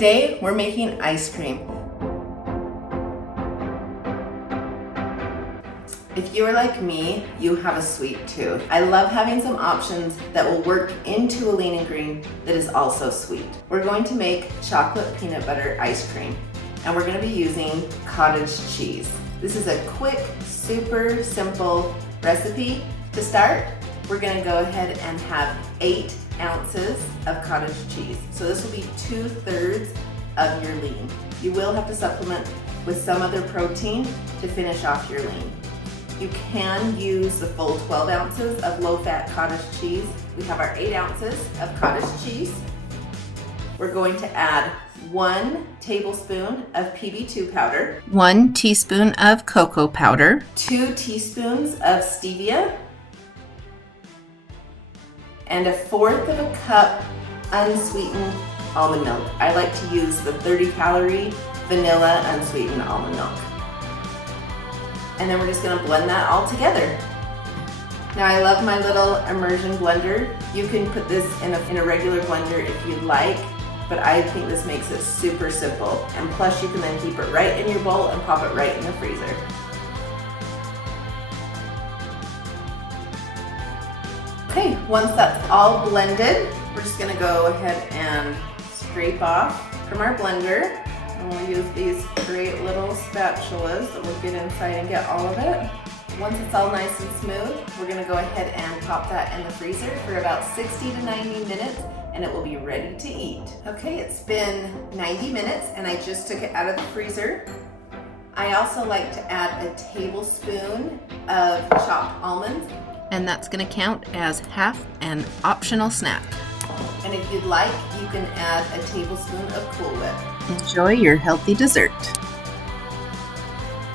Today we're making ice cream. If you're like me, you have a sweet tooth. I love having some options that will work into a lean and green that is also sweet. We're going to make chocolate peanut butter ice cream, and we're going to be using cottage cheese. This is a quick, super simple recipe. To start, we're going to go ahead and have 8 ounces of cottage cheese. So this will be 2/3 of your lean. You will have to supplement with some other protein to finish off your lean. You can use the full 12 ounces of low-fat cottage cheese. We have our 8 ounces of cottage cheese. We're going to add 1 tablespoon of PB2 powder, 1 teaspoon of cocoa powder, 2 teaspoons of stevia, and 1/4 of a cup unsweetened almond milk. I like to use the 30-calorie vanilla unsweetened almond milk. And then we're just gonna blend that all together. Now I love my little immersion blender. You can put this in a regular blender if you'd like, but I think this makes it super simple. And plus you can then keep it right in your bowl and pop it right in the freezer. Okay, once that's all blended, we're just gonna go ahead and scrape off from our blender. And we'll use these great little spatulas that will get inside and get all of it. Once it's all nice and smooth, we're gonna go ahead and pop that in the freezer for about 60 to 90 minutes and it will be ready to eat. Okay, it's been 90 minutes and I just took it out of the freezer. I also like to add a tablespoon of chopped almonds. And that's gonna count as half an optional snack. And if you'd like, you can add a tablespoon of Cool Whip. Enjoy your healthy dessert.